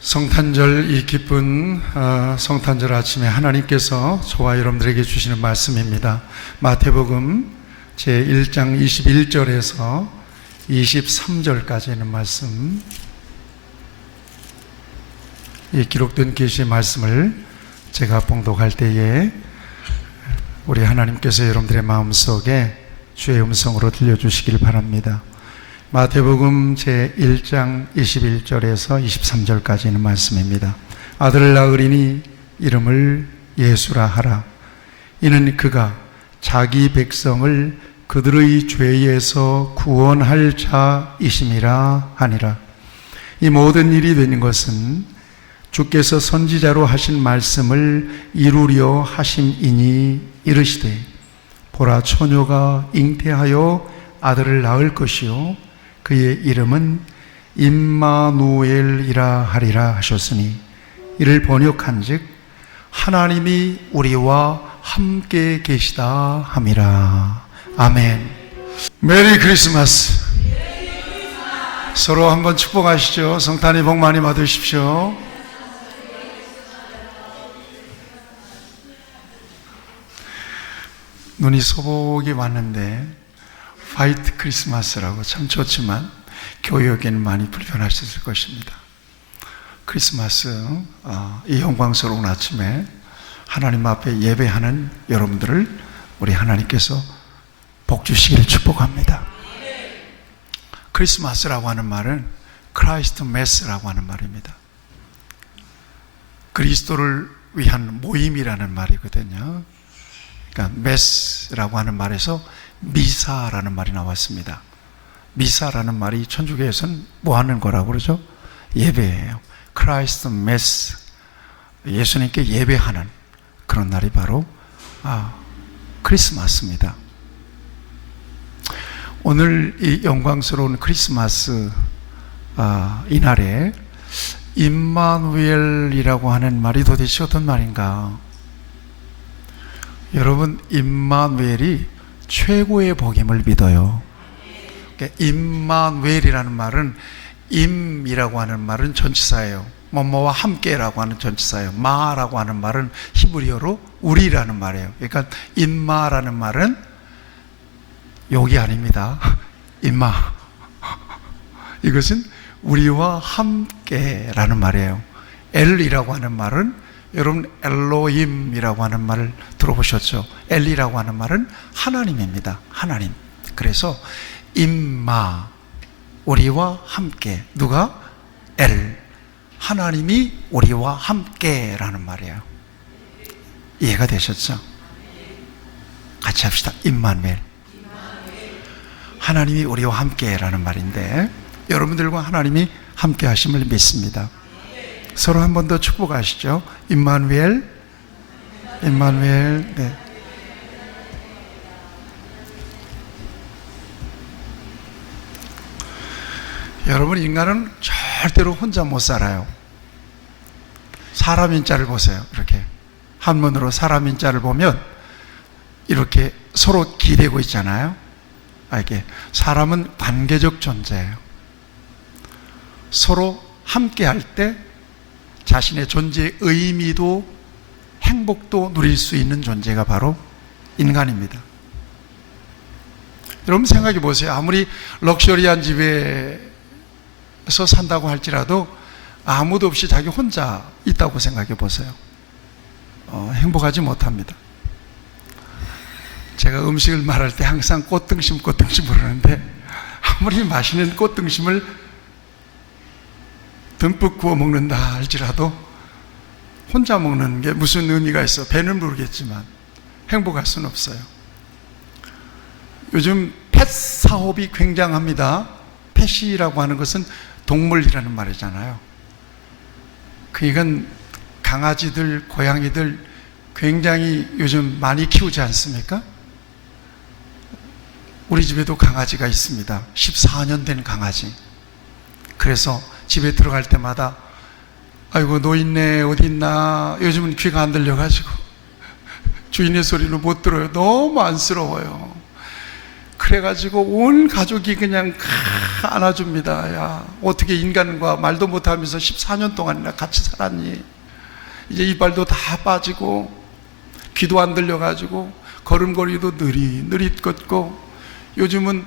성탄절 이 기쁜 성탄절 아침에 하나님께서 저와 여러분들에게 주시는 말씀입니다. 마태복음 제1장 21절에서 23절까지 있는 말씀, 이 기록된 계시의 말씀을 제가 봉독할 때에 우리 하나님께서 여러분들의 마음속에 주의 음성으로 들려주시길 바랍니다. 마태복음 제1장 21절에서 23절까지 있는 말씀입니다. 아들을 낳으리니 이름을 예수라 하라. 이는 그가 자기 백성을 그들의 죄에서 구원할 자이심이라 하니라. 이 모든 일이 되는 것은 주께서 선지자로 하신 말씀을 이루려 하심이니 이르시되, 보라, 처녀가 잉태하여 아들을 낳을 것이요 그의 이름은 임마누엘이라 하리라 하셨으니, 이를 번역한즉 하나님이 우리와 함께 계시다 함이라. 아멘. 메리 크리스마스. 서로 한번 축복하시죠. 성탄의 복 많이 받으십시오. 눈이 소복이 왔는데 화이트 크리스마스라고 참 좋지만 교육에는 많이 불편하셨을 것입니다. 크리스마스 이 영광스러운 아침에 하나님 앞에 예배하는 여러분들을 우리 하나님께서 복 주시기를 축복합니다. 크리스마스라고 하는 말은 크라이스트 메스라고 하는 말입니다. 그리스도를 위한 모임이라는 말이거든요. 그러니까 메스라고 하는 말에서 미사라는 말이 나왔습니다. 미사라는 말이 천주교에서는 뭐 하는 거라고 그러죠? 예배예요. 크라이스트 메스, 예수님께 예배하는 그런 날이 바로 크리스마스입니다. 오늘 이 영광스러운 크리스마스 이 날에 임마누엘이라고 하는 말이 도대체 어떤 말인가? 여러분, 임마누엘이 최고의 복임을 믿어요. 임마누엘이라는 말은, 임이라고 하는 말은 전치사예요. 뭐뭐와 함께라고 하는 전치사예요. 마라고 하는 말은 히브리어로 우리라는 말이에요. 그러니까 임마라는 말은 욕이 아닙니다. 임마, 이것은 우리와 함께라는 말이에요. 엘이라고 하는 말은, 여러분 엘로힘이라고 하는 말을 들어보셨죠? 엘이라고 하는 말은 하나님입니다. 하나님. 그래서 임마, 우리와 함께. 누가? 엘, 하나님이 우리와 함께라는 말이에요. 이해가 되셨죠? 같이 합시다. 임마누엘. 하나님이 우리와 함께라는 말인데, 여러분들과 하나님이 함께 하심을 믿습니다. 서로 한 번 더 축복하시죠. 임마누엘, 임마누엘. 네. 여러분, 인간은 절대로 혼자 못 살아요. 사람 인자를 보세요. 이렇게 한문으로 사람 인자를 보면 이렇게 서로 기대고 있잖아요. 이게 사람은 관계적 존재예요. 서로 함께 할 때 자신의 존재의 의미도 행복도 누릴 수 있는 존재가 바로 인간입니다. 여러분 생각해 보세요. 아무리 럭셔리한 집에서 산다고 할지라도 아무도 없이 자기 혼자 있다고 생각해 보세요. 행복하지 못합니다. 제가 음식을 말할 때 항상 꽃등심 그러는데, 아무리 맛있는 꽃등심을 듬뿍 구워 먹는다 할지라도 혼자 먹는 게 무슨 의미가 있어? 배는 부르겠지만 행복할 수는 없어요. 요즘 펫 사업이 굉장합니다. 펫이라고 하는 것은 동물이라는 말이잖아요. 그러니까 강아지들, 고양이들 굉장히 요즘 많이 키우지 않습니까? 우리 집에도 강아지가 있습니다. 14년 된 강아지. 그래서 집에 들어갈 때마다 아이고 노인네 어디 있나, 요즘은 귀가 안 들려가지고 주인의 소리를 못 들어요. 너무 안쓰러워요. 그래가지고 온 가족이 그냥 안아줍니다. 야, 어떻게 인간과 말도 못하면서 14년 동안이나 같이 살았니? 이제 이빨도 다 빠지고 귀도 안 들려가지고 걸음걸이도 느릿느릿 걷고 요즘은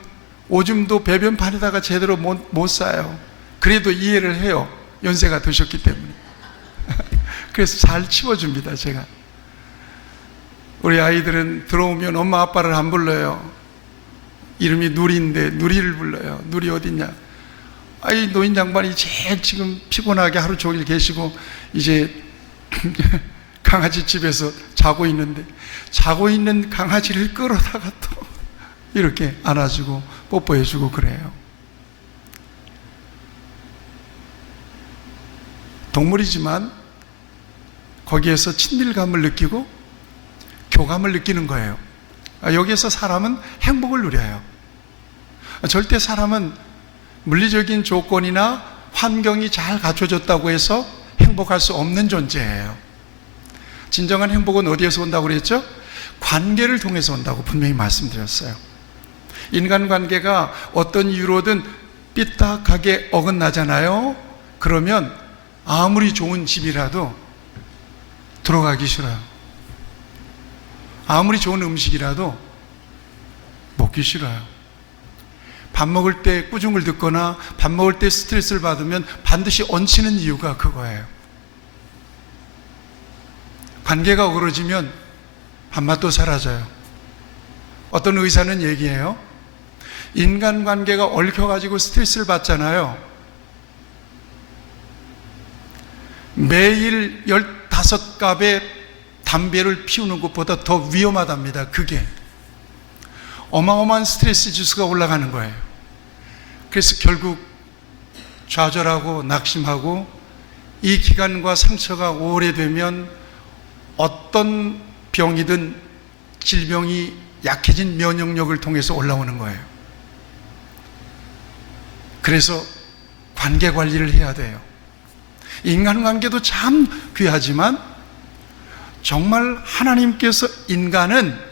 오줌도 배변판에다가 제대로 못 싸요. 그래도 이해를 해요. 연세가 드셨기 때문에. 그래서 잘 치워줍니다, 제가. 우리 아이들은 들어오면 엄마 아빠를 안 불러요. 이름이 누리인데 누리를 불러요. 누리 어딨냐? 아이 노인 양반이 제일 지금 피곤하게 하루 종일 계시고 이제 강아지 집에서 자고 있는데 자고 있는 강아지를 끌어다가 또 이렇게 안아주고 뽀뽀해주고 그래요. 동물이지만 거기에서 친밀감을 느끼고 교감을 느끼는 거예요. 여기에서 사람은 행복을 누려요. 절대 사람은 물리적인 조건이나 환경이 잘 갖춰졌다고 해서 행복할 수 없는 존재예요. 진정한 행복은 어디에서 온다고 그랬죠? 관계를 통해서 온다고 분명히 말씀드렸어요. 인간관계가 어떤 이유로든 삐딱하게 어긋나잖아요. 그러면 아무리 좋은 집이라도 들어가기 싫어요. 아무리 좋은 음식이라도 먹기 싫어요. 밥 먹을 때 꾸중을 듣거나 밥 먹을 때 스트레스를 받으면 반드시 얹히는 이유가 그거예요. 관계가 어그러지면 밥맛도 사라져요. 어떤 의사는 얘기해요. 인간관계가 얽혀가지고 스트레스를 받잖아요. 매일 15갑의 담배를 피우는 것보다 더 위험하답니다. 그게 어마어마한 스트레스 지수가 올라가는 거예요. 그래서 결국 좌절하고 낙심하고 이 기간과 상처가 오래되면 어떤 병이든 질병이 약해진 면역력을 통해서 올라오는 거예요. 그래서 관계 관리를 해야 돼요. 인간관계도 참 귀하지만 정말 하나님께서 인간은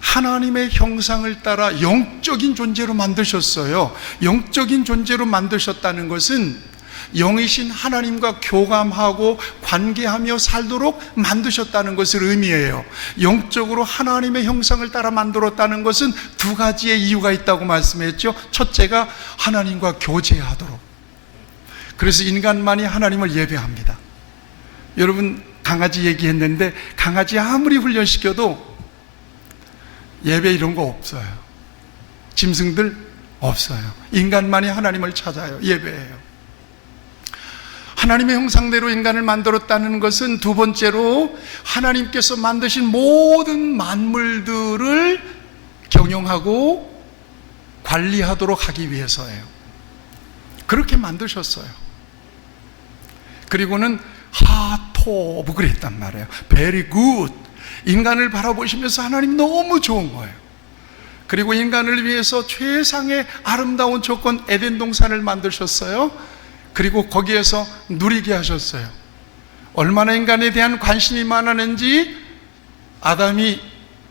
하나님의 형상을 따라 영적인 존재로 만드셨어요. 영적인 존재로 만드셨다는 것은 영이신 하나님과 교감하고 관계하며 살도록 만드셨다는 것을 의미해요. 영적으로 하나님의 형상을 따라 만들었다는 것은 두 가지의 이유가 있다고 말씀했죠. 첫째가 하나님과 교제하도록. 그래서 인간만이 하나님을 예배합니다. 여러분 강아지 얘기했는데 강아지 아무리 훈련시켜도 예배 이런 거 없어요. 짐승들 없어요. 인간만이 하나님을 찾아요. 예배해요. 하나님의 형상대로 인간을 만들었다는 것은 두 번째로 하나님께서 만드신 모든 만물들을 경영하고 관리하도록 하기 위해서예요. 그렇게 만드셨어요. 그리고는 하토브 그랬단 말이에요. Very good. 인간을 바라보시면서 하나님 너무 좋은 거예요. 그리고 인간을 위해서 최상의 아름다운 조건 에덴 동산을 만드셨어요. 그리고 거기에서 누리게 하셨어요. 얼마나 인간에 대한 관심이 많았는지 아담이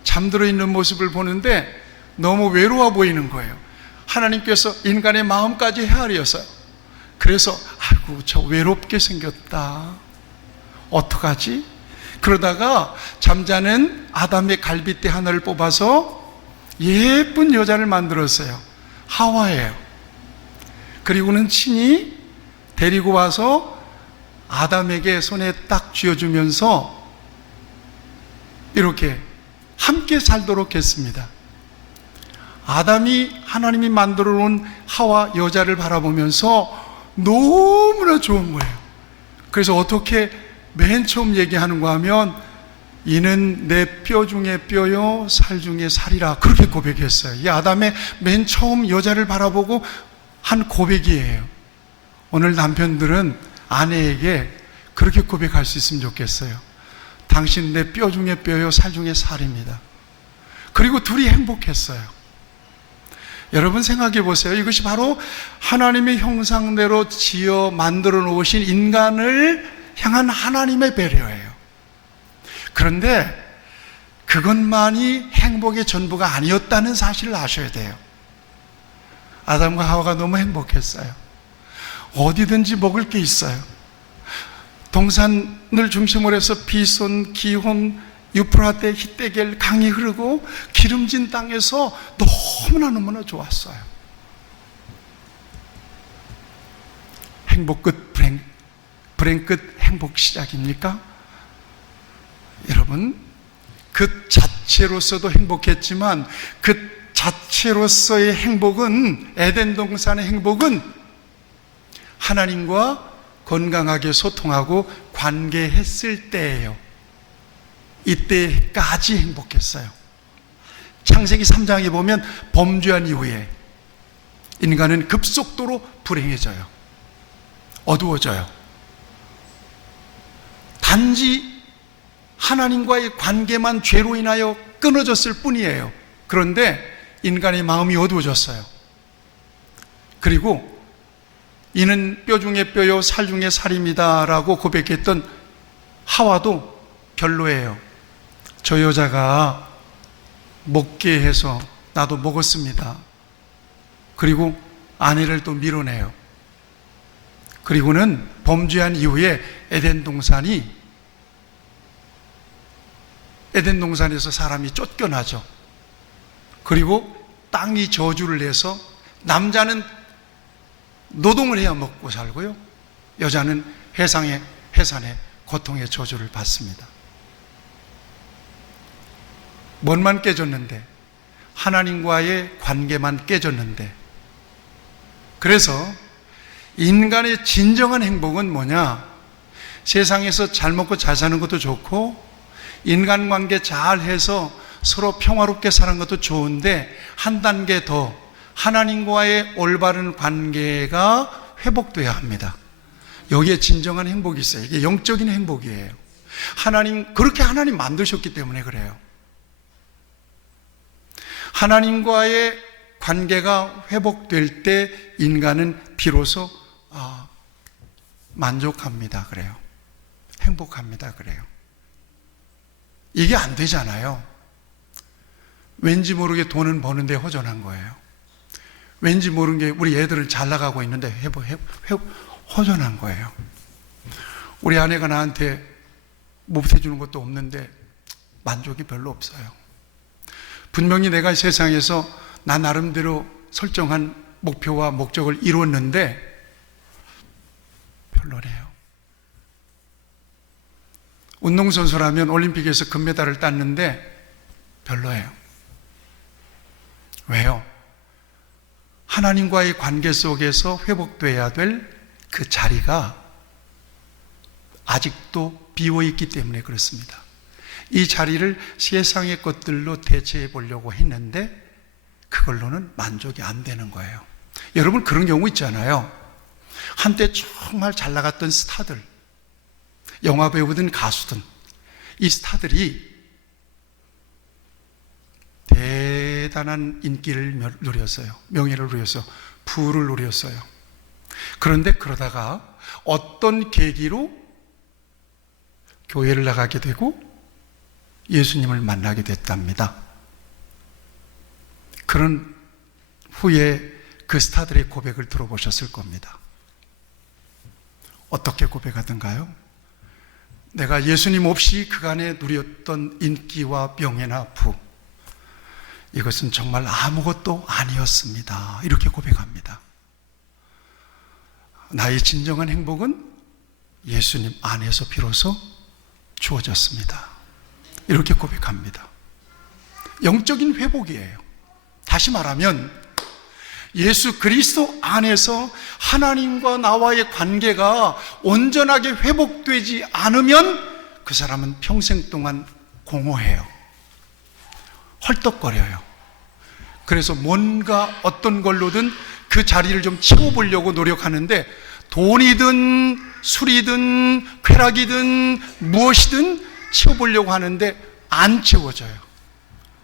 잠들어 있는 모습을 보는데 너무 외로워 보이는 거예요. 하나님께서 인간의 마음까지 헤아려서요. 그래서 아이고 저 외롭게 생겼다. 어떡하지? 그러다가 잠자는 아담의 갈빗대 하나를 뽑아서 예쁜 여자를 만들었어요. 하와예요. 그리고는 친히 데리고 와서 아담에게 손에 딱 쥐어주면서 이렇게 함께 살도록 했습니다. 아담이 하나님이 만들어 놓은 하와 여자를 바라보면서 너무나 좋은 거예요. 그래서 어떻게 맨 처음 얘기하는가 하면 이는 내 뼈 중에 뼈요 살 중에 살이라 그렇게 고백했어요. 이 아담의 맨 처음 여자를 바라보고 한 고백이에요. 오늘 남편들은 아내에게 그렇게 고백할 수 있으면 좋겠어요. 당신 내 뼈 중에 뼈요 살 중에 살입니다. 그리고 둘이 행복했어요. 여러분 생각해 보세요. 이것이 바로 하나님의 형상대로 지어 만들어 놓으신 인간을 향한 하나님의 배려예요. 그런데 그것만이 행복의 전부가 아니었다는 사실을 아셔야 돼요. 아담과 하와가 너무 행복했어요. 어디든지 먹을 게 있어요. 동산을 중심으로 해서 비손, 기혼, 유프라테, 히데겔 강이 흐르고 기름진 땅에서 너무나 좋았어요. 행복 끝, 불행 끝, 행복 시작입니까? 여러분, 그 자체로서도 행복했지만 그 자체로서의 행복은, 에덴 동산의 행복은 하나님과 건강하게 소통하고 관계했을 때예요. 이때까지 행복했어요. 창세기 3장에 보면 범죄한 이후에 인간은 급속도로 불행해져요. 어두워져요. 단지 하나님과의 관계만 죄로 인하여 끊어졌을 뿐이에요. 그런데 인간의 마음이 어두워졌어요. 그리고 이는 뼈 중에 뼈요 살 중에 살입니다 라고 고백했던 하와도 별로예요. 저 여자가 먹게 해서 나도 먹었습니다. 그리고 아내를 또 밀어내요. 그리고는 범죄한 이후에 에덴 동산에서 사람이 쫓겨나죠. 그리고 땅이 저주를 내서 남자는 노동을 해야 먹고 살고요, 여자는 해산의 고통의 저주를 받습니다. 뭔만 깨졌는데, 하나님과의 관계만 깨졌는데. 그래서 인간의 진정한 행복은 뭐냐? 세상에서 잘 먹고 잘 사는 것도 좋고 인간관계 잘해서 서로 평화롭게 사는 것도 좋은데, 한 단계 더 하나님과의 올바른 관계가 회복돼야 합니다. 여기에 진정한 행복이 있어요. 이게 영적인 행복이에요. 그렇게 하나님 만드셨기 때문에 그래요. 하나님과의 관계가 회복될 때 인간은 비로소 만족합니다. 그래요. 행복합니다. 그래요. 이게 안 되잖아요. 왠지 모르게 돈은 버는데 허전한 거예요. 왠지 모르게 우리 애들은 잘 나가고 있는데 허전한 거예요. 우리 아내가 나한테 못해주는 것도 없는데 만족이 별로 없어요. 분명히 내가 세상에서 나 나름대로 설정한 목표와 목적을 이뤘는데 별로네요. 운동선수라면 올림픽에서 금메달을 땄는데 별로예요. 왜요? 하나님과의 관계 속에서 회복돼야 될 그 자리가 아직도 비어있기 때문에 그렇습니다. 이 자리를 세상의 것들로 대체해 보려고 했는데 그걸로는 만족이 안 되는 거예요. 여러분, 그런 경우 있잖아요. 한때 정말 잘 나갔던 스타들, 영화배우든 가수든, 이 스타들이 대단한 인기를 누렸어요. 명예를 누렸어요. 부를 누렸어요. 그런데 그러다가 어떤 계기로 교회를 나가게 되고 예수님을 만나게 됐답니다. 그런 후에 그 스타들의 고백을 들어보셨을 겁니다. 어떻게 고백하던가요? 내가 예수님 없이 그간에 누렸던 인기와 명예나 부, 이것은 정말 아무것도 아니었습니다. 이렇게 고백합니다. 나의 진정한 행복은 예수님 안에서 비로소 주어졌습니다. 이렇게 고백합니다. 영적인 회복이에요. 다시 말하면 예수 그리스도 안에서 하나님과 나와의 관계가 온전하게 회복되지 않으면 그 사람은 평생 동안 공허해요. 헐떡거려요. 그래서 뭔가 어떤 걸로든 그 자리를 좀 채워보려고 노력하는데 돈이든 술이든 쾌락이든 무엇이든 채워보려고 하는데 안 채워져요.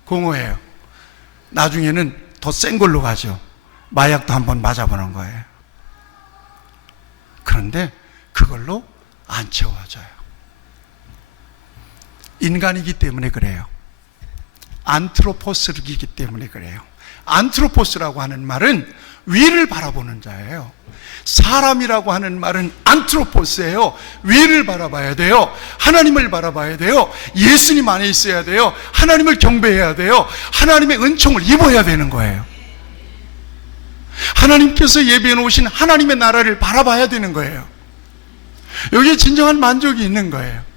공허해요. 나중에는 더 센 걸로 가죠. 마약도 한번 맞아보는 거예요. 그런데 그걸로 안 채워져요. 인간이기 때문에 그래요. 안트로포스이기 때문에 그래요. 안트로포스라고 하는 말은 위를 바라보는 자예요. 사람이라고 하는 말은 안트로포스예요. 위를 바라봐야 돼요. 하나님을 바라봐야 돼요. 예수님 안에 있어야 돼요. 하나님을 경배해야 돼요. 하나님의 은총을 입어야 되는 거예요. 하나님께서 예비해 놓으신 하나님의 나라를 바라봐야 되는 거예요. 여기에 진정한 만족이 있는 거예요.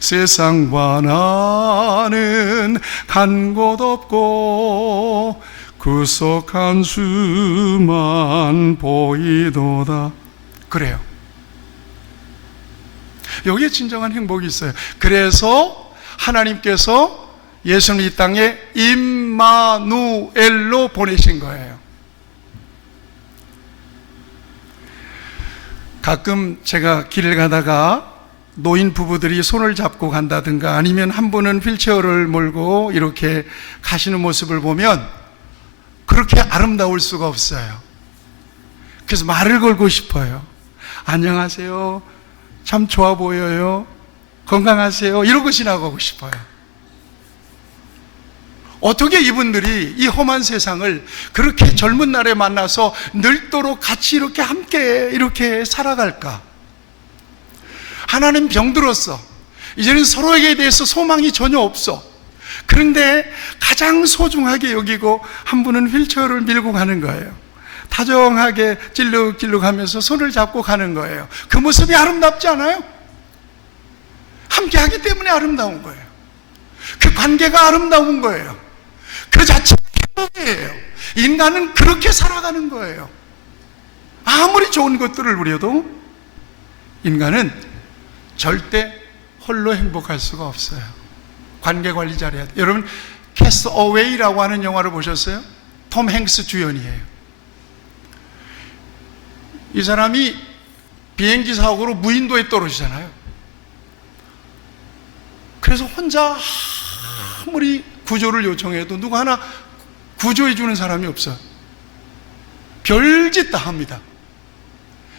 세상과 나는 간 곳 없고 구속한 주만 보이도다. 그래요. 여기에 진정한 행복이 있어요. 그래서 하나님께서 예수님 이 땅에 임마누엘로 보내신 거예요. 가끔 제가 길을 가다가 노인 부부들이 손을 잡고 간다든가 아니면 한 분은 휠체어를 몰고 이렇게 가시는 모습을 보면 그렇게 아름다울 수가 없어요. 그래서 말을 걸고 싶어요. 안녕하세요. 참 좋아 보여요. 건강하세요. 이러고 지나가고 싶어요. 어떻게 이분들이 이 험한 세상을 그렇게 젊은 날에 만나서 늙도록 같이 이렇게 함께 이렇게 살아갈까? 하나는 병들었어. 이제는 서로에게 대해서 소망이 전혀 없어. 그런데 가장 소중하게 여기고 한 분은 휠체어를 밀고 가는 거예요. 다정하게 찔룩찔룩 하면서 손을 잡고 가는 거예요. 그 모습이 아름답지 않아요? 함께 하기 때문에 아름다운 거예요. 그 관계가 아름다운 거예요. 그 자체가 행복이에요. 인간은 그렇게 살아가는 거예요. 아무리 좋은 것들을 누려도 인간은 절대 홀로 행복할 수가 없어요. 관계 관리 잘해야 돼요. 여러분 캐스트 어웨이라고 하는 영화를 보셨어요? 톰 행스 주연이에요. 이 사람이 비행기 사고로 무인도에 떨어지잖아요. 그래서 혼자 아무리 구조를 요청해도 누구 하나 구조해 주는 사람이 없어요. 별짓 다 합니다.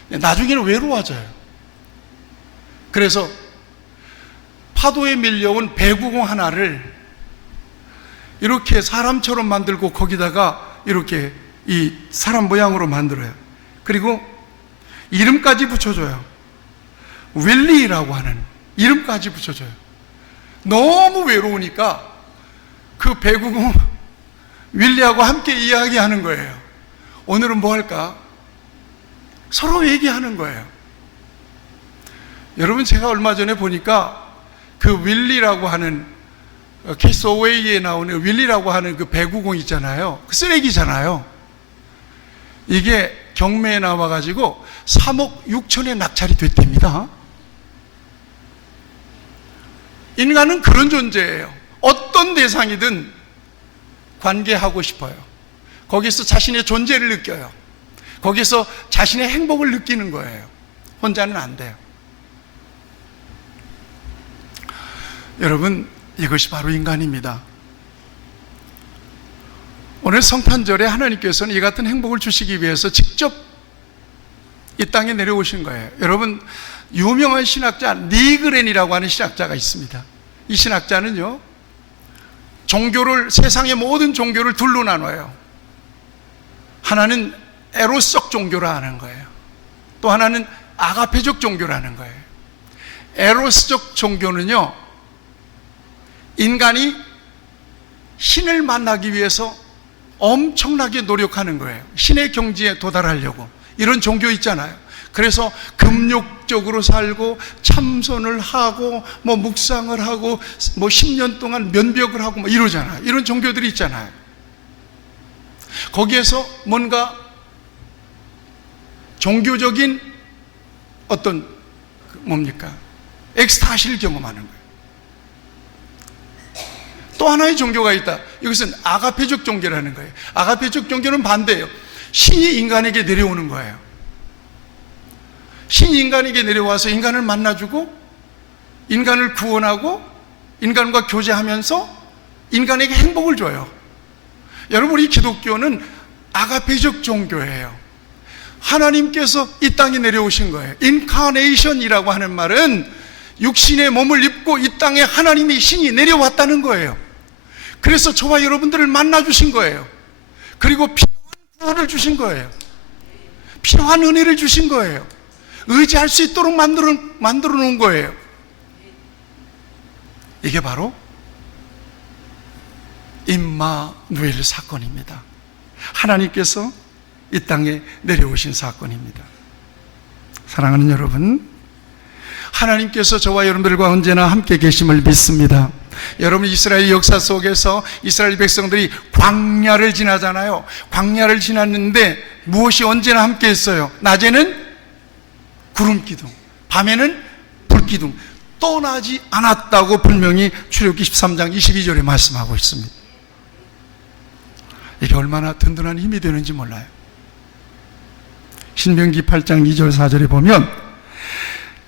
나중에는 외로워져요. 그래서 파도에 밀려온 배구공 하나를 이렇게 사람처럼 만들고 거기다가 이렇게 이 사람 모양으로 만들어요. 그리고 이름까지 붙여줘요. 윌리라고 하는 이름까지 붙여줘요. 너무 외로우니까 그 배구공 윌리하고 함께 이야기하는 거예요. 오늘은 뭐 할까? 서로 얘기하는 거예요. 여러분 제가 얼마 전에 보니까 그 윌리라고 하는 캐스트 어웨이에 나오는 윌리라고 하는 그 배구공 있잖아요. 그 쓰레기잖아요. 이게 경매에 나와가지고 3억 6천에 낙찰이 됐답니다. 인간은 그런 존재예요. 어떤 대상이든 관계하고 싶어요. 거기서 자신의 존재를 느껴요. 거기서 자신의 행복을 느끼는 거예요. 혼자는 안 돼요. 여러분 이것이 바로 인간입니다. 오늘 성탄절에 하나님께서는 이 같은 행복을 주시기 위해서 직접 이 땅에 내려오신 거예요. 여러분 유명한 신학자 니그렌이라고 하는 신학자가 있습니다. 이 신학자는요 종교를 세상의 모든 종교를 둘로 나눠요. 하나는 에로스적 종교라는 거예요. 또 하나는 아가페적 종교라는 거예요. 에로스적 종교는요 인간이 신을 만나기 위해서 엄청나게 노력하는 거예요. 신의 경지에 도달하려고. 이런 종교 있잖아요. 그래서 금욕적으로 살고 참선을 하고 뭐 묵상을 하고 뭐 10년 동안 면벽을 하고 뭐 이러잖아요. 이런 종교들이 있잖아요. 거기에서 뭔가 종교적인 어떤 뭡니까? 엑스타시를 경험하는 거예요. 또 하나의 종교가 있다. 이것은 아가페적 종교라는 거예요. 아가페적 종교는 반대예요. 신이 인간에게 내려오는 거예요. 신이 인간에게 내려와서 인간을 만나주고 인간을 구원하고 인간과 교제하면서 인간에게 행복을 줘요. 여러분 이 기독교는 아가페적 종교예요. 하나님께서 이 땅에 내려오신 거예요. 인카네이션이라고 하는 말은 육신의 몸을 입고 이 땅에 하나님의 신이 내려왔다는 거예요. 그래서 저와 여러분들을 만나 주신 거예요. 그리고 필요한 구원을 주신 거예요. 필요한 은혜를 주신 거예요. 의지할 수 있도록 만들어 놓은 거예요. 이게 바로 임마누엘 사건입니다. 하나님께서 이 땅에 내려오신 사건입니다. 사랑하는 여러분, 하나님께서 저와 여러분들과 언제나 함께 계심을 믿습니다. 여러분, 이스라엘 역사 속에서 이스라엘 백성들이 광야를 지나잖아요. 광야를 지났는데 무엇이 언제나 함께 했어요? 낮에는 구름기둥, 밤에는 불기둥, 떠나지 않았다고 분명히 출애굽기 13장 22절에 말씀하고 있습니다. 이게 얼마나 든든한 힘이 되는지 몰라요. 신명기 8장 2절 4절에 보면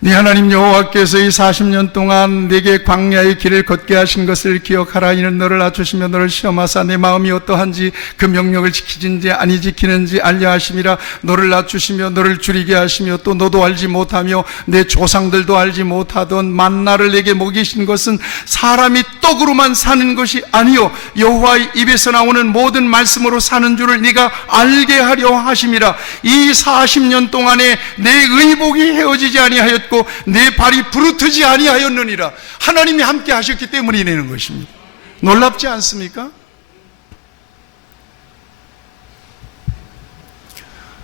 네 하나님 여호와께서 이 40년 동안 네게 광야의 길을 걷게 하신 것을 기억하라. 이는 너를 낮추시며 너를 시험하사 내 마음이 어떠한지 그 명령을 지키는지 아니 지키는지 알려 하심이라. 너를 낮추시며 너를 줄이게 하시며 또 너도 알지 못하며 내 조상들도 알지 못하던 만나를 내게 먹이신 것은 사람이 떡으로만 사는 것이 아니요 여호와의 입에서 나오는 모든 말씀으로 사는 줄을 네가 알게 하려 하심이라. 이 40년 동안에 내 의복이 헤어지지 아니하였고 내 발이 부르트지 아니하였느니라. 하나님이 함께 하셨기 때문에 이내는 것입니다. 놀랍지 않습니까?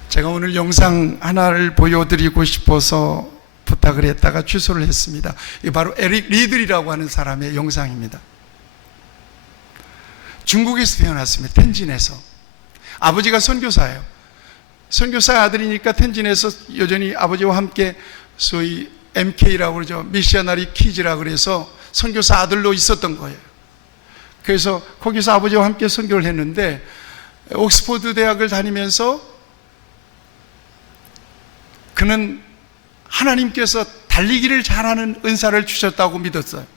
제가 오늘 영상 하나를 보여드리고 싶어서 부탁을 했다가 취소를 했습니다. 이 바로 에릭 리들이라고 하는 사람의 영상입니다. 중국에서 태어났습니다. 텐진에서. 아버지가 선교사예요. 선교사 아들이니까 텐진에서 여전히 아버지와 함께 소위 MK라고 그러죠. 미셔너리 키즈라고 그래서 선교사 아들로 있었던 거예요. 그래서 거기서 아버지와 함께 선교를 했는데 옥스퍼드 대학을 다니면서 그는 하나님께서 달리기를 잘하는 은사를 주셨다고 믿었어요.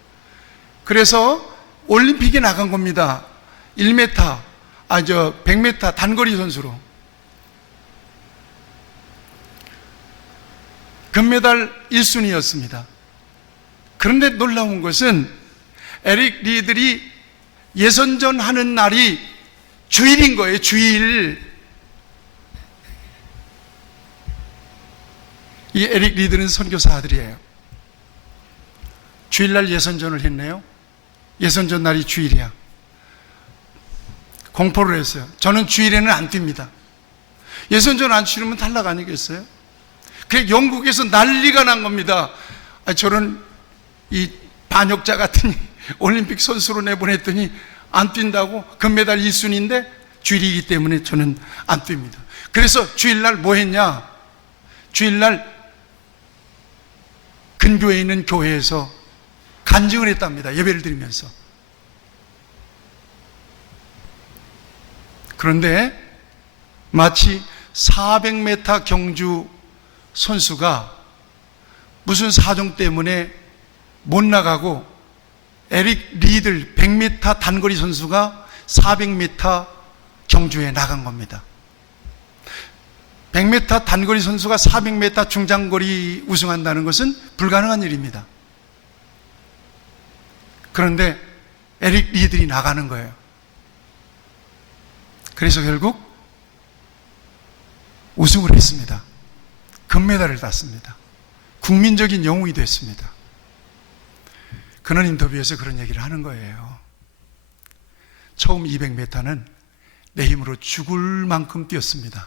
그래서 올림픽에 나간 겁니다. 100m 단거리 선수로. 금메달 1순위였습니다. 그런데 놀라운 것은 에릭 리들이 예선전 하는 날이 주일인 거예요. 주일. 이 에릭 리들은 선교사 아들이에요. 주일날 예선전을 했네요. 예선전 날이 주일이야. 공포를 했어요. 저는 주일에는 안 뜁니다. 예선전 안 치르면 탈락 아니겠어요? 그래서 영국에서 난리가 난 겁니다. 저런 이 반역자 같은 올림픽 선수로 내보냈더니 안 뛴다고. 금메달 1순위인데 주일이기 때문에 저는 안 뜁니다. 그래서 주일날 뭐 했냐? 주일날 근교에 있는 교회에서 간증을 했답니다. 예배를 드리면서. 그런데 마치 400m 경주 선수가 무슨 사정 때문에 못 나가고 에릭 리들 100m 단거리 선수가 400m 경주에 나간 겁니다. 100m 단거리 선수가 400m 중장거리 우승한다는 것은 불가능한 일입니다. 그런데 에릭 리들이 나가는 거예요. 그래서 결국 우승을 했습니다. 금메달을 땄습니다. 국민적인 영웅이 됐습니다. 그는 인터뷰에서 그런 얘기를 하는 거예요. 처음 200m는 내 힘으로 죽을 만큼 뛰었습니다.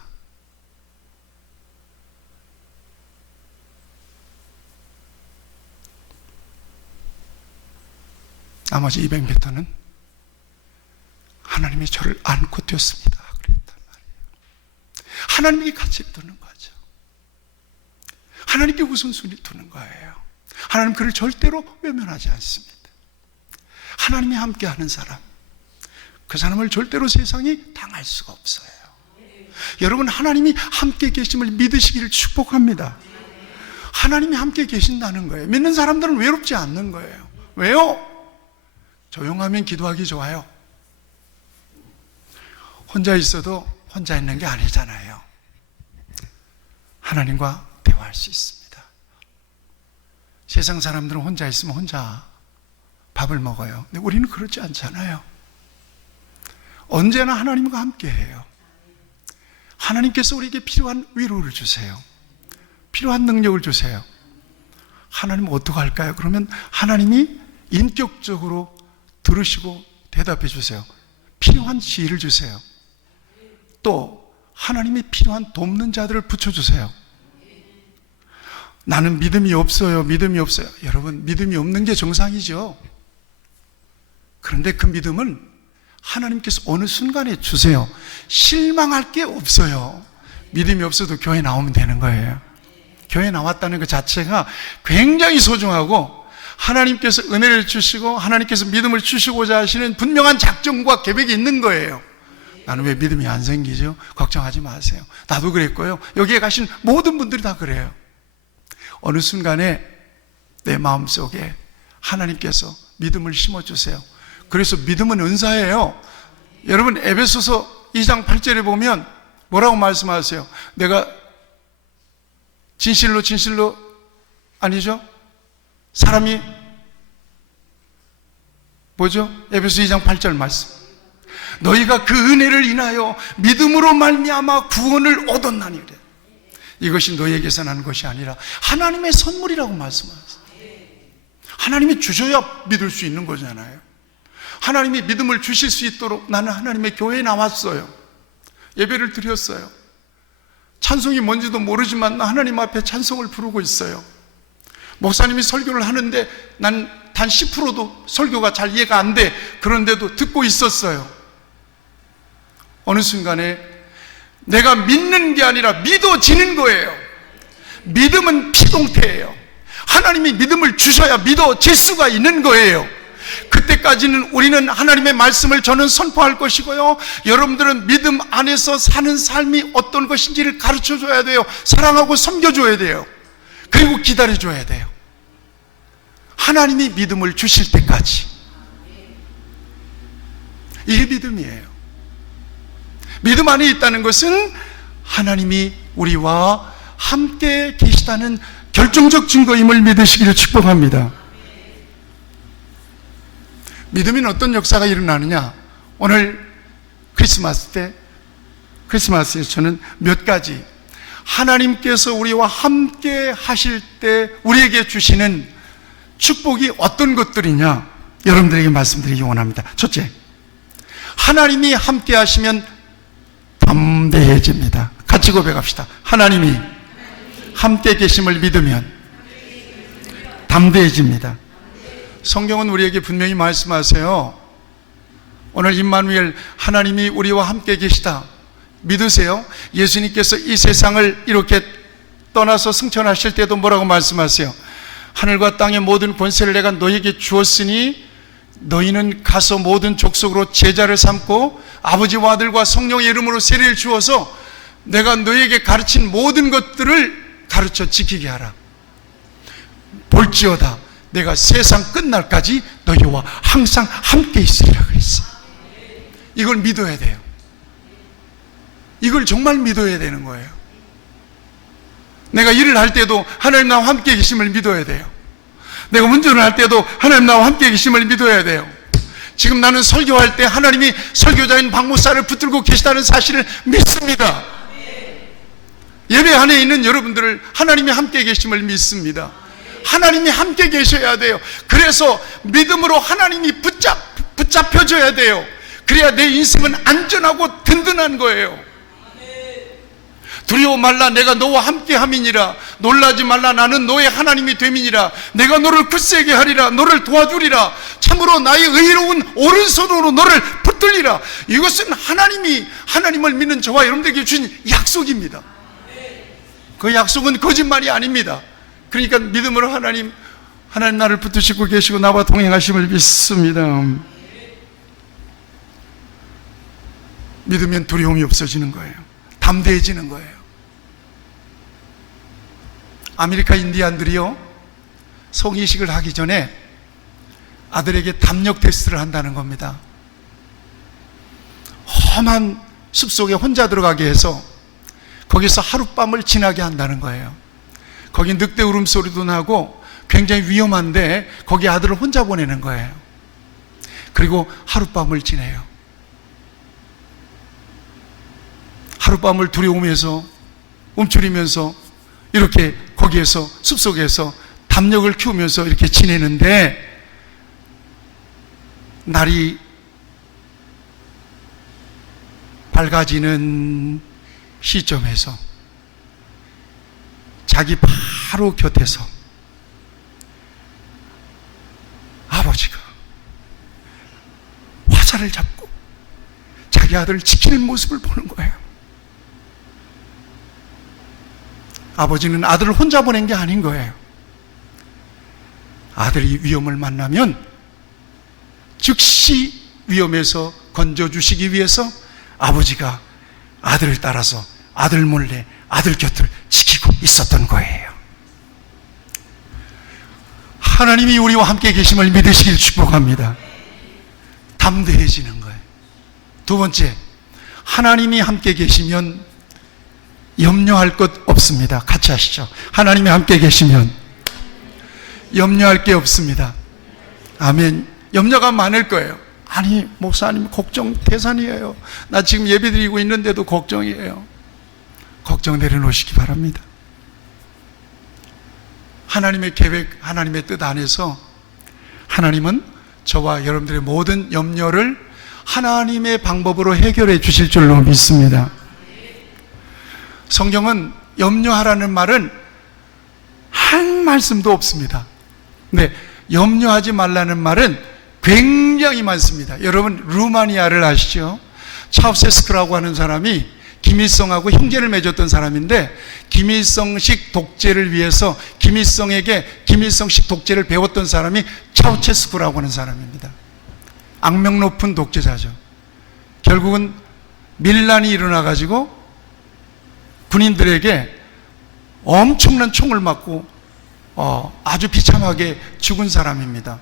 나머지 200m는 하나님이 저를 안고 뛰었습니다. 그랬단 말이에요. 하나님이 같이 두는 거죠. 하나님께 우선순위 두는 거예요. 하나님 그를 절대로 외면하지 않습니다. 하나님이 함께하는 사람, 그 사람을 절대로 세상이 당할 수가 없어요. 여러분, 하나님이 함께 계심을 믿으시기를 축복합니다. 하나님이 함께 계신다는 거예요. 믿는 사람들은 외롭지 않는 거예요. 왜요? 조용하면 기도하기 좋아요. 혼자 있어도 혼자 있는 게 아니잖아요. 하나님과 대화할 수 있습니다. 세상 사람들은 혼자 있으면 혼자 밥을 먹어요. 근데 우리는 그렇지 않잖아요. 언제나 하나님과 함께해요. 하나님께서 우리에게 필요한 위로를 주세요. 필요한 능력을 주세요. 하나님 어떻게 할까요? 그러면 하나님이 인격적으로 들으시고 대답해 주세요. 필요한 지혜를 주세요. 또 하나님이 필요한 돕는 자들을 붙여주세요. 나는 믿음이 없어요. 믿음이 없어요. 여러분, 믿음이 없는 게 정상이죠. 그런데 그 믿음은 하나님께서 어느 순간에 주세요. 실망할 게 없어요. 믿음이 없어도 교회 나오면 되는 거예요. 교회 나왔다는 것 자체가 굉장히 소중하고, 하나님께서 은혜를 주시고 하나님께서 믿음을 주시고자 하시는 분명한 작정과 계획이 있는 거예요. 나는 왜 믿음이 안 생기죠? 걱정하지 마세요. 나도 그랬고요. 여기에 가신 모든 분들이 다 그래요. 어느 순간에 내 마음속에 하나님께서 믿음을 심어주세요. 그래서 믿음은 은사예요. 여러분, 에베소서 2장 8절에 보면 뭐라고 말씀하세요? 내가 진실로 아니죠? 사람이 뭐죠? 에베소 2장 8절 말씀. 너희가 그 은혜를 인하여 믿음으로 말미암아 구원을 얻었나니 그래. 이것이 너희에게서 난 것이 아니라 하나님의 선물이라고 말씀하셨어요. 하나님이 주셔야 믿을 수 있는 거잖아요. 하나님이 믿음을 주실 수 있도록 나는 하나님의 교회에 나왔어요. 예배를 드렸어요. 찬송이 뭔지도 모르지만 나 하나님 앞에 찬송을 부르고 있어요. 목사님이 설교를 하는데 난 단 10%도 설교가 잘 이해가 안 돼. 그런데도 듣고 있었어요. 어느 순간에 내가 믿는 게 아니라 믿어지는 거예요. 믿음은 피동태예요. 하나님이 믿음을 주셔야 믿어질 수가 있는 거예요. 그때까지는 우리는 하나님의 말씀을 저는 선포할 것이고요, 여러분들은 믿음 안에서 사는 삶이 어떤 것인지를 가르쳐 줘야 돼요. 사랑하고 섬겨줘야 돼요. 그리고 기다려줘야 돼요. 하나님이 믿음을 주실 때까지. 이게 믿음이에요. 믿음 안에 있다는 것은 하나님이 우리와 함께 계시다는 결정적 증거임을 믿으시기를 축복합니다. 믿음인 어떤 역사가 일어나느냐? 오늘 크리스마스에 저는 몇 가지 하나님께서 우리와 함께 하실 때 우리에게 주시는 축복이 어떤 것들이냐, 여러분들에게 말씀드리기 원합니다. 첫째, 하나님이 함께 하시면 담대해집니다. 같이 고백합시다. 하나님이 함께 계심을 믿으면 담대해집니다. 성경은 우리에게 분명히 말씀하세요. 오늘 임마누엘, 하나님이 우리와 함께 계시다 믿으세요? 예수님께서 이 세상을 이렇게 떠나서 승천하실 때도 뭐라고 말씀하세요? 하늘과 땅의 모든 권세를 내가 너희에게 주었으니 너희는 가서 모든 족속으로 제자를 삼고 아버지와 아들과 성령의 이름으로 세례를 주어서 내가 너희에게 가르친 모든 것들을 가르쳐 지키게 하라. 볼지어다 내가 세상 끝날까지 너희와 항상 함께 있으리라 그랬어. 이걸 믿어야 돼요. 이걸 정말 믿어야 되는 거예요. 내가 일을 할 때도 하나님 나와 함께 계심을 믿어야 돼요. 내가 운전을 할 때도 하나님 나와 함께 계심을 믿어야 돼요. 지금 나는 설교할 때 하나님이 설교자인 박 목사를 붙들고 계시다는 사실을 믿습니다. 예배 안에 있는 여러분들을 하나님이 함께 계심을 믿습니다. 하나님이 함께 계셔야 돼요. 그래서 믿음으로 하나님이 붙잡혀줘야 돼요. 그래야 내 인생은 안전하고 든든한 거예요. 두려워 말라 내가 너와 함께 함이니라. 놀라지 말라 나는 너의 하나님이 됨이니라. 내가 너를 굳세게 하리라. 너를 도와주리라. 참으로 나의 의로운 오른손으로 너를 붙들리라. 이것은 하나님을 믿는 저와 여러분들에게 주신 약속입니다. 그 약속은 거짓말이 아닙니다. 그러니까 믿음으로 하나님 나를 붙드시고 계시고 나와 동행하심을 믿습니다. 믿으면 두려움이 없어지는 거예요. 담대해지는 거예요. 아메리카 인디안들이요, 성이식을 하기 전에 아들에게 담력 테스트를 한다는 겁니다. 험한 숲속에 혼자 들어가게 해서 거기서 하룻밤을 지나게 한다는 거예요. 거기 늑대 울음소리도 나고 굉장히 위험한데 거기 아들을 혼자 보내는 거예요. 그리고 하룻밤을 지내요. 하룻밤을 두려우면서 움츠리면서 이렇게 거기에서 숲속에서 담력을 키우면서 이렇게 지내는데, 날이 밝아지는 시점에서 자기 바로 곁에서 아버지가 화살을 잡고 자기 아들을 지키는 모습을 보는 거예요. 아버지는 아들을 혼자 보낸 게 아닌 거예요. 아들이 위험을 만나면 즉시 위험에서 건져주시기 위해서 아버지가 아들을 따라서 아들 몰래 아들 곁을 지키고 있었던 거예요. 하나님이 우리와 함께 계심을 믿으시길 축복합니다. 담대해지는 거예요. 두 번째, 하나님이 함께 계시면 염려할 것 없습니다. 같이 하시죠. 하나님이 함께 계시면 염려할 게 없습니다. 아멘. 염려가 많을 거예요. 아니, 목사님 걱정 태산이에요. 나 지금 예배드리고 있는데도 걱정이에요. 걱정 내려놓으시기 바랍니다. 하나님의 계획, 하나님의 뜻 안에서 하나님은 저와 여러분들의 모든 염려를 하나님의 방법으로 해결해 주실 줄로 믿습니다. 성경은 염려하라는 말은 한 말씀도 없습니다. 근데 염려하지 말라는 말은 굉장히 많습니다. 여러분 루마니아를 아시죠? 차우세스크라고 하는 사람이 김일성하고 형제를 맺었던 사람인데, 김일성식 독재를 위해서 김일성에게 김일성식 독재를 배웠던 사람이 차우체스쿠라고 하는 사람입니다. 악명 높은 독재자죠. 결국은 밀란이 일어나가지고 군인들에게 엄청난 총을 맞고 아주 비참하게 죽은 사람입니다.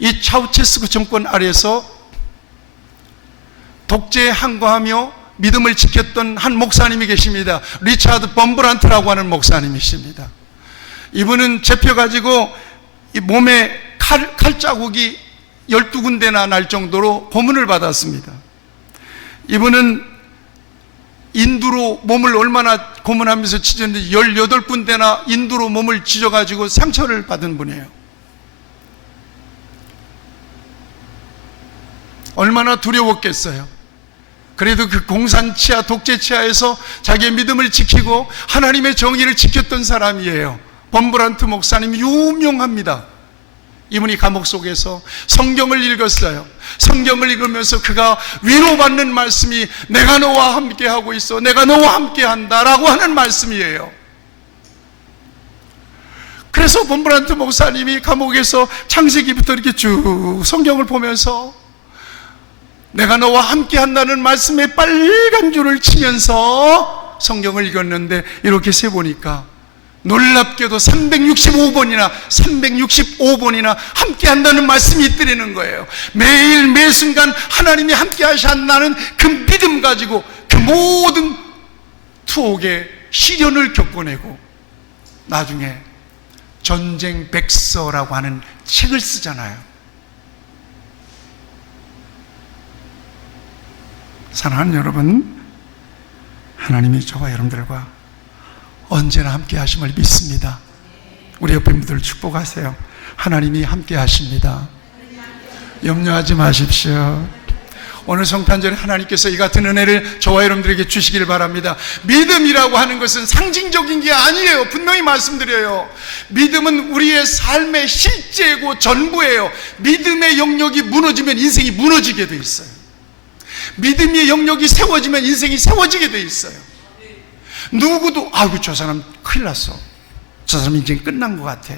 이 차우체스쿠 정권 아래에서 독재에 항거하며 믿음을 지켰던 한 목사님이 계십니다. 리차드 범브란트라고 하는 목사님이십니다. 이분은 잡혀가지고 이 몸에 칼자국이 12군데나 날 정도로 고문을 받았습니다. 이분은 인두로 몸을 얼마나 고문하면서 찢었는지 18군데나 인두로 몸을 찢어가지고 상처를 받은 분이에요. 얼마나 두려웠겠어요. 그래도 그 공산치하, 독재치하에서 자기의 믿음을 지키고 하나님의 정의를 지켰던 사람이에요. 범브란트 목사님 유명합니다. 이분이 감옥 속에서 성경을 읽었어요. 성경을 읽으면서 그가 위로받는 말씀이 내가 너와 함께하고 있어, 내가 너와 함께한다라고 하는 말씀이에요. 그래서 범브란트 목사님이 감옥에서 창세기부터 이렇게 쭉 성경을 보면서 내가 너와 함께한다는 말씀에 빨간 줄을 치면서 성경을 읽었는데, 이렇게 세보니까 놀랍게도 365번이나 365번이나 함께한다는 말씀이 있더라는 거예요. 매일 매순간 하나님이 함께 하신다는 그 믿음 가지고 그 모든 투옥의 시련을 겪어내고 나중에 전쟁 백서라고 하는 책을 쓰잖아요. 사랑하는 여러분, 하나님이 저와 여러분들과 언제나 함께 하심을 믿습니다. 우리 옆에 분들 축복하세요. 하나님이 함께 하십니다. 염려하지 마십시오. 오늘 성탄절에 하나님께서 이 같은 은혜를 저와 여러분들에게 주시길 바랍니다. 믿음이라고 하는 것은 상징적인 게 아니에요. 분명히 말씀드려요. 믿음은 우리의 삶의 실제고 전부예요. 믿음의 영역이 무너지면 인생이 무너지게 돼 있어요. 믿음의 영역이 세워지면 인생이 세워지게 돼 있어요. 누구도 아이고 저 사람 큰일 났어, 저 사람 인생 끝난 것 같아,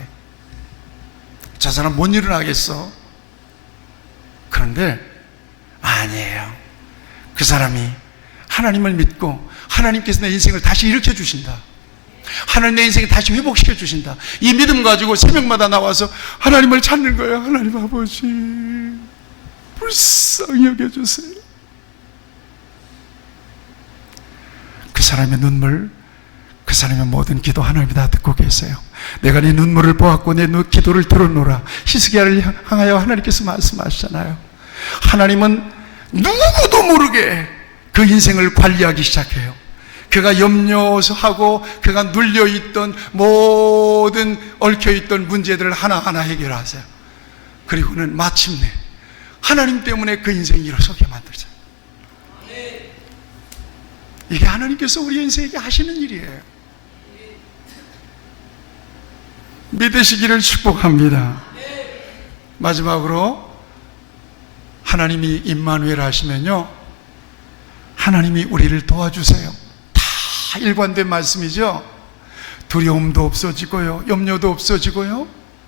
저 사람 못 일어나겠어. 그런데 아니에요. 그 사람이 하나님을 믿고 하나님께서 내 인생을 다시 일으켜 주신다, 하나님 내 인생을 다시 회복시켜 주신다, 이 믿음 가지고 새벽마다 나와서 하나님을 찾는 거예요. 하나님 아버지 불쌍히 여겨주세요. 그 사람의 눈물, 그 사람의 모든 기도 하나님이 다 듣고 계세요. 내가 네 눈물을 보았고 내 기도를 들어노라, 히스기야를 향하여 하나님께서 말씀하시잖아요. 하나님은 누구도 모르게 그 인생을 관리하기 시작해요. 그가 염려하고 그가 눌려있던 모든 얽혀있던 문제들을 하나하나 해결하세요. 그리고는 마침내 하나님 때문에 그 인생이 일어서게 만들죠. 이게 하나님께서 우리 인생에게 하시는 일이에요. 믿으시기를 축복합니다. 마지막으로 하나님이 임마누엘 하시면요, 하나님이 우리를 도와주세요. 다 일관된 말씀이죠. 두려움도 없어지고요, 염려도 없어지고요,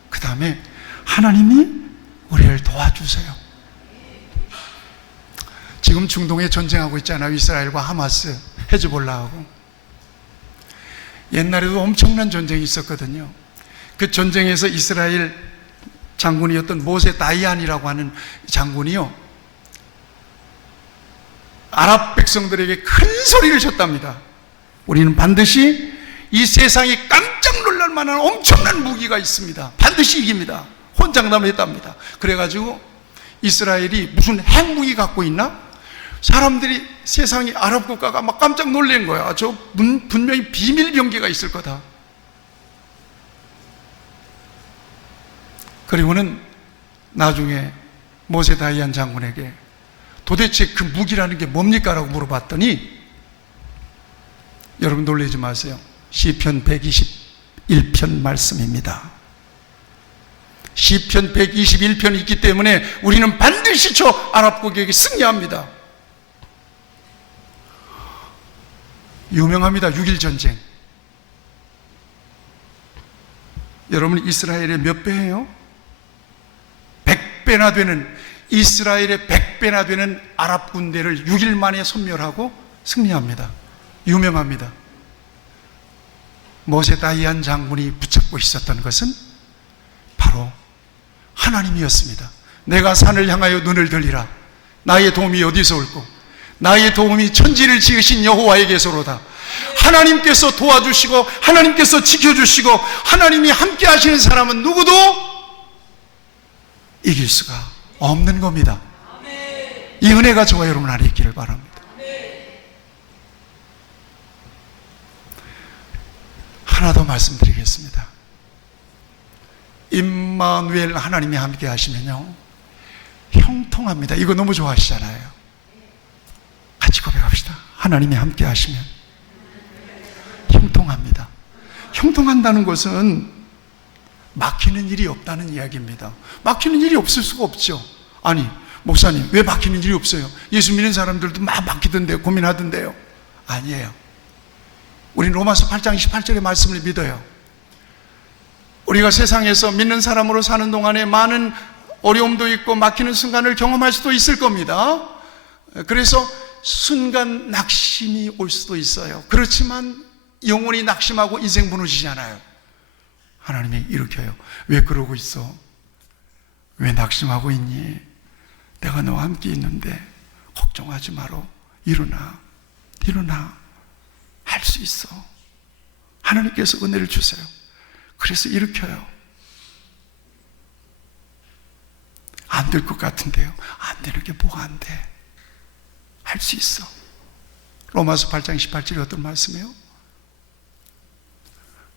그 다음에 하나님이 우리를 도와주세요. 지금 중동에 전쟁하고 있잖아요. 이스라엘과 하마스, 헤즈볼라하고. 옛날에도 엄청난 전쟁이 있었거든요. 그 전쟁에서 이스라엘 장군이었던 모세 다이안이라고 하는 장군이요, 아랍 백성들에게 큰 소리를 쳤답니다. 우리는 반드시 이 세상에 깜짝 놀랄 만한 엄청난 무기가 있습니다. 반드시 이깁니다. 혼장담을 했답니다. 그래가지고 이스라엘이 무슨 핵무기 갖고 있나? 사람들이, 세상에 아랍 국가가 막 깜짝 놀란 거야. 저 분명히 비밀 병기가 있을 거다. 그리고는 나중에 모세 다이안 장군에게 도대체 그 무기라는 게 뭡니까? 라고 물어봤더니, 여러분 놀라지 마세요. 시편 121편 말씀입니다. 시편 121편이 있기 때문에 우리는 반드시 저 아랍국에게 승리합니다. 유명합니다. 6.1 전쟁. 여러분, 이스라엘의 몇 배예요? 100배나 되는, 이스라엘의 100배나 되는 아랍 군대를 6일 만에 섬멸하고 승리합니다. 유명합니다. 모세 다이안 장군이 붙잡고 있었던 것은 바로 하나님이었습니다. 내가 산을 향하여 눈을 들리라. 나의 도움이 어디서 올꼬? 나의 도움이 천지를 지으신 여호와에게서로다. 하나님께서 도와주시고 하나님께서 지켜주시고 하나님이 함께 하시는 사람은 누구도 이길 수가 없는 겁니다. 이 은혜가 저와 여러분 안에 있기를 바랍니다. 하나 더 말씀드리겠습니다. 임마누엘, 하나님이 함께 하시면요, 형통합니다. 이거 너무 좋아하시잖아요. 같이 고백합시다. 하나님이 함께 하시면 형통합니다. 형통한다는 것은 막히는 일이 없다는 이야기입니다. 막히는 일이 없을 수가 없죠. 아니, 목사님, 왜 막히는 일이 없어요? 예수 믿는 사람들도 막 막히던데요, 고민하던데요. 아니에요. 우린 로마서 8장 28절의 말씀을 믿어요. 우리가 세상에서 믿는 사람으로 사는 동안에 많은 어려움도 있고 막히는 순간을 경험할 수도 있을 겁니다. 그래서 순간 낙심이 올 수도 있어요. 그렇지만 영원히 낙심하고 인생 무너지지 않아요. 하나님이 일으켜요. 왜 그러고 있어? 왜 낙심하고 있니? 내가 너와 함께 있는데 걱정하지 마라. 일어나. 할 수 있어. 하나님께서 은혜를 주세요. 그래서 일으켜요. 안 될 것 같은데요. 안 되는 게 뭐가 안 돼? 할 수 있어. 로마서 8장 18절이 어떤 말씀이에요?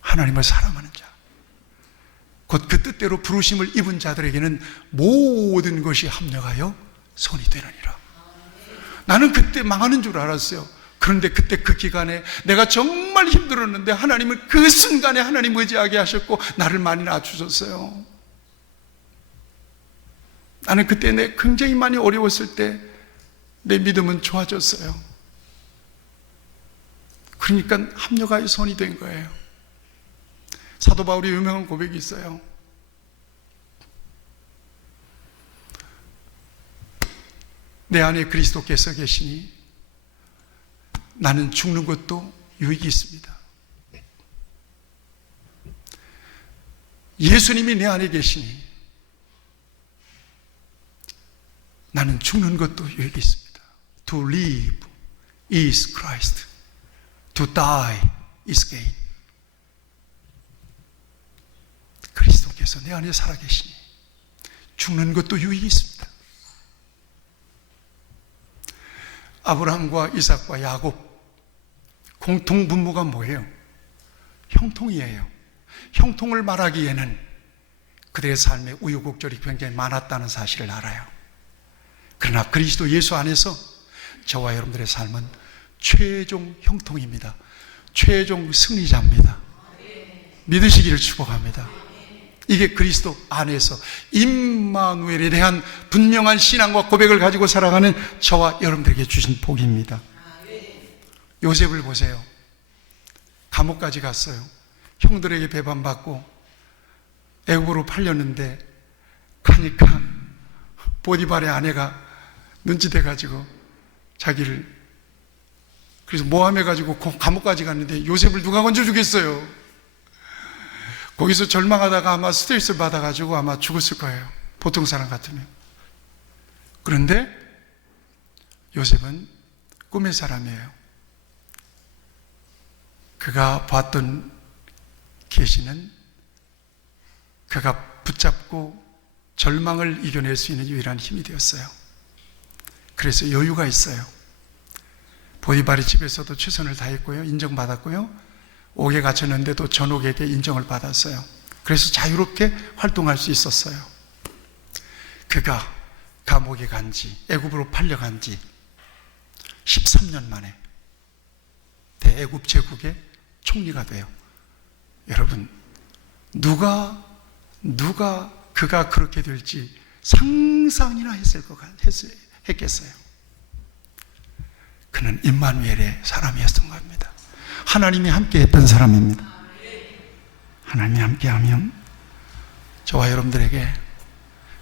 하나님을 사랑하는 자, 곧 그 뜻대로 부르심을 입은 자들에게는 모든 것이 합력하여 선이 되느니라. 나는 그때 망하는 줄 알았어요. 그런데 그때 그 기간에 내가 정말 힘들었는데 하나님은 그 순간에 하나님 의지하게 하셨고 나를 많이 낮추셨어요. 나는 그때 굉장히 많이 어려웠을 때 내 믿음은 좋아졌어요. 그러니까 합력하여 선이 된 거예요. 사도 바울이 유명한 고백이 있어요. 내 안에 그리스도께서 계시니 나는 죽는 것도 유익이 있습니다. 예수님이 내 안에 계시니 나는 죽는 것도 유익이 있습니다. To live is Christ. To die is gain. 그리스도께서 내 안에 살아계시니 죽는 것도 유익이 있습니다. 아브라함과 이삭과 야곱 공통 분모가 뭐예요? 형통이에요. 형통을 말하기에는 그들의 삶의 우여곡절이 굉장히 많았다는 사실을 알아요. 그러나 그리스도 예수 안에서 저와 여러분들의 삶은 최종 형통입니다. 최종 승리자입니다. 믿으시기를 축복합니다. 이게 그리스도 안에서 임마누엘에 대한 분명한 신앙과 고백을 가지고 살아가는 저와 여러분들에게 주신 복입니다. 요셉을 보세요. 감옥까지 갔어요. 형들에게 배반받고 애굽으로 팔렸는데 가니까 보디발의 아내가 눈치대가지고 자기를 그래서 모함해가지고 감옥까지 갔는데 요셉을 누가 건져 주겠어요? 거기서 절망하다가 아마 스트레스를 받아가지고 아마 죽었을 거예요. 보통 사람 같으면. 그런데 요셉은 꿈의 사람이에요. 그가 봤던 계시는 그가 붙잡고 절망을 이겨낼 수 있는 유일한 힘이 되었어요. 그래서 여유가 있어요. 보디발의 집에서도 최선을 다했고요. 인정받았고요. 옥에 갇혔는데도 전옥에게 인정을 받았어요. 그래서 자유롭게 활동할 수 있었어요. 그가 감옥에 간지, 애굽으로 팔려간 지 13년 만에 대애굽 제국의 총리가 돼요. 여러분, 누가 그가 그렇게 될지 상상이나 했겠어요. 그는 임마누엘의 사람이었던 겁니다. 하나님이 함께 했던 사람입니다. 하나님이 함께하면 저와 여러분들에게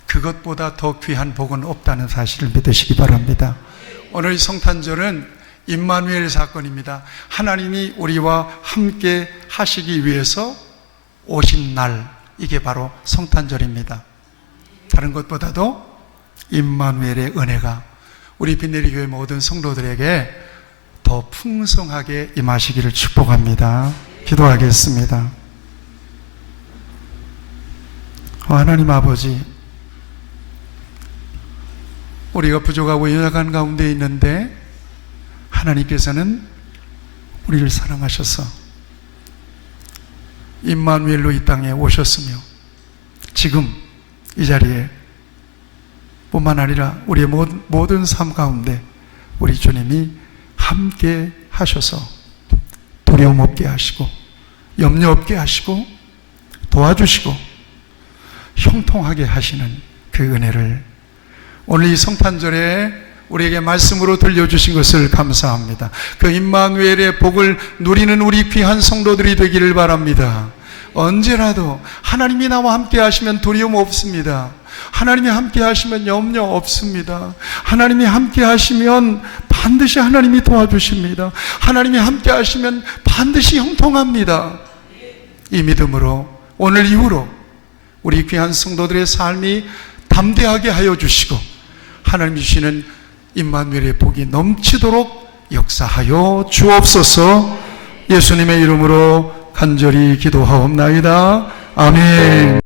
그것보다 더 귀한 복은 없다는 사실을 믿으시기 바랍니다. 오늘 성탄절은 임마누엘 사건입니다. 하나님이 우리와 함께 하시기 위해서 오신 날, 이게 바로 성탄절입니다. 다른 것보다도 임마누엘의 은혜가 우리 빈내리 교회 모든 성도들에게 더 풍성하게 임하시기를 축복합니다. 기도하겠습니다. 하나님 아버지, 우리가 부족하고 연약한 가운데 있는데 하나님께서는 우리를 사랑하셔서 임마누엘로 이 땅에 오셨으며 지금 이 자리에 뿐만 아니라 우리의 모든 삶 가운데 우리 주님이 함께 하셔서 두려움 없게 하시고 염려 없게 하시고 도와주시고 형통하게 하시는 그 은혜를 오늘 이 성탄절에 우리에게 말씀으로 들려주신 것을 감사합니다. 그 임마누엘의 복을 누리는 우리 귀한 성도들이 되기를 바랍니다. 언제라도 하나님이 나와 함께 하시면 두려움 없습니다. 하나님이 함께 하시면 염려 없습니다. 하나님이 함께 하시면 반드시 하나님이 도와주십니다. 하나님이 함께 하시면 반드시 형통합니다. 이 믿음으로 오늘 이후로 우리 귀한 성도들의 삶이 담대하게 하여 주시고 하나님 주시는 임마누엘의 복이 넘치도록 역사하여 주옵소서. 예수님의 이름으로 간절히 기도하옵나이다. 아멘.